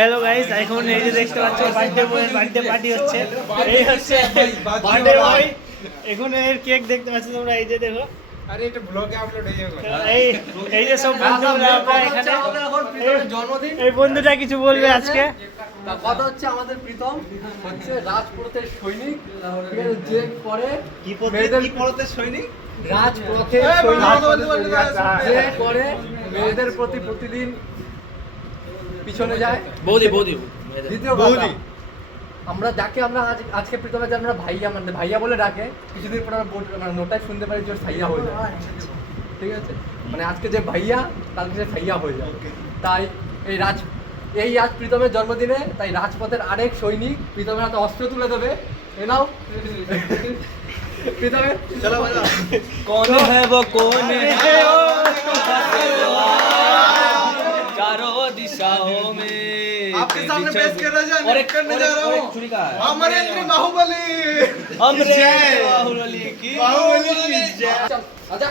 Hello guys, এখন এই যে দেখতে পাচ্ছ বার্থডে বয়ের বার্থডে পার্টি হচ্ছে। এই হচ্ছে বার্থডে বয়। এখন এর কেক দেখতে পাচ্ছ তোমরা, এই যে দেখো। আরে এটা ব্লগে আপলোড হয়ে যাবে। এই যে সব বন্ধুরা এখানে জন্মদিন। এই বন্ধুটা কিছু বলবে আজকে। কথা হচ্ছে আমাদের প্রীতম হচ্ছে রাজপথের সৈনিক, যে পরে কি পড়তে সৈনিক? রাজপথের সৈনিক যে পরে মেয়েদের প্রতি প্রতিদিন পিছনে যায়। বৌদি দ্বিতীয় কথা, আমরা যাকে আমরা আজকে প্রীতমে যে আমরা ভাইয়া মানে ভাইয়া বলে ডাকে, কিছুদিন পর আমরা নোটায় শুনতে পারি যে ভাইয়া হয়ে যায়। ঠিক আছে, মানে আজকে যে ভাইয়া কালকে যে ভাইয়া হয়ে যায়। তাই এই আজ প্রীতমের জন্মদিনে তাই রাজপথের আরেক সৈনিক প্রীতমের হাতে অস্ত্র তুলে দেবে। এ নাও প্রীতমের, চলো বাজা। कौन है वो कौन है वो चारों दिशाओं में आपके सामने पेश कर रहा और है, करने जा रहा हूँ छुरी का अमरेंद्र बाहुबली। बाहुबली की जय। आजा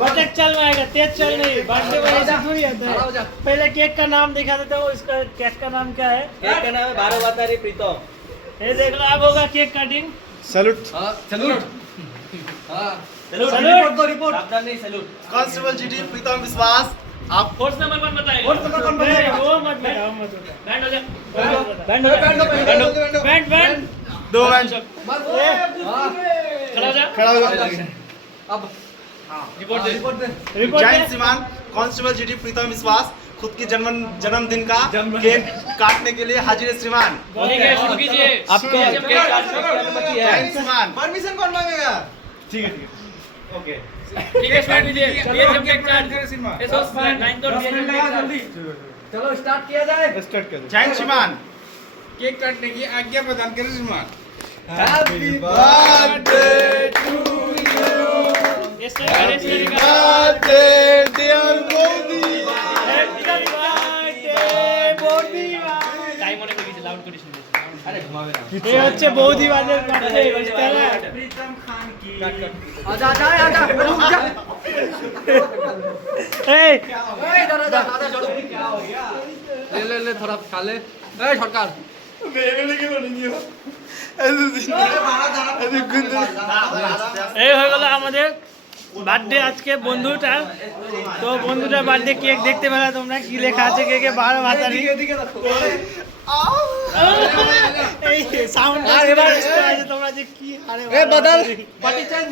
बटक चल में आएगा, तेज चल नहीं। बर्थडे में ऐसा थोड़ी होता खड़ा हो जा। है। पहले केक का नाम दिखा देता हूँ। इसका केक का नाम क्या है? केक का नाम है 12 वातारी प्रीतम। ये देख लो, अब होगा केक कटिंग। सैल्यूट। सैल्यूट। हाँ सैल्यूट। रिपोर्ट। सावधान नहीं सैल्यूट। कांस्टेबल जीटी प्रीतम विश्वास। आप फोर्स नंबर 1 बताइए। फोर्स नंबर 1 बताइए। नहीं, वो मत बताओ, मत बताओ। बैंड हो जा। Band band. दो बैंड। खड़ा हो जा। खड़ा हो जाओ। अब रिपोर्ट दे। रिपोर्ट दे। रिपोर्ट जय दे। श्रीमान कांस्टेबल जीटी प्रीतम विश्वास खुद की जन्मदिन का केक काटने के लिए हाजिर है श्रीमान। ठीक है, शुरू कीजिए। आपको केक काटने की अनुमति जय है। श्रीमान। परमिशन कौन मांगेगा? ठीक है ओके। ठीक है, स्टार्ट कीजिए। ये सब केक चार्ज। ये सब लाइन तो जल्दी चलो स्टार्ट किया जाए। स्टार्ट कर दो। जय श्रीमान। केक काटने की आज्ञा प्रदान करें श्रीमान। हैप्पी बर्थडे टू ये स्टार्ट करेगा। Birthday dear Modi. Happy birthday বৌদি। টাইম অনেক হয়ে গেছে, লাউড করে শুনতে। अरे घुमावे ना। এই হচ্ছে বৌদি বাদের বার্থডে। आजा आजा आजा रुक जा। এই इधर आजा आजा छोड़ो। ले ले थोड़ा खा ले। ए सरकार এই হয়ে গেল আমাদের বার্থডে আজকে বন্ধুটা। তো বন্ধুটা বার্থডে কেক দেখতে পেলে তোমরা, কি লেখা আছে কেকে? 12 ভাতারি। এই সাউন্ড তোমরা যে কি হারে ए बदल पार्टी चेंज।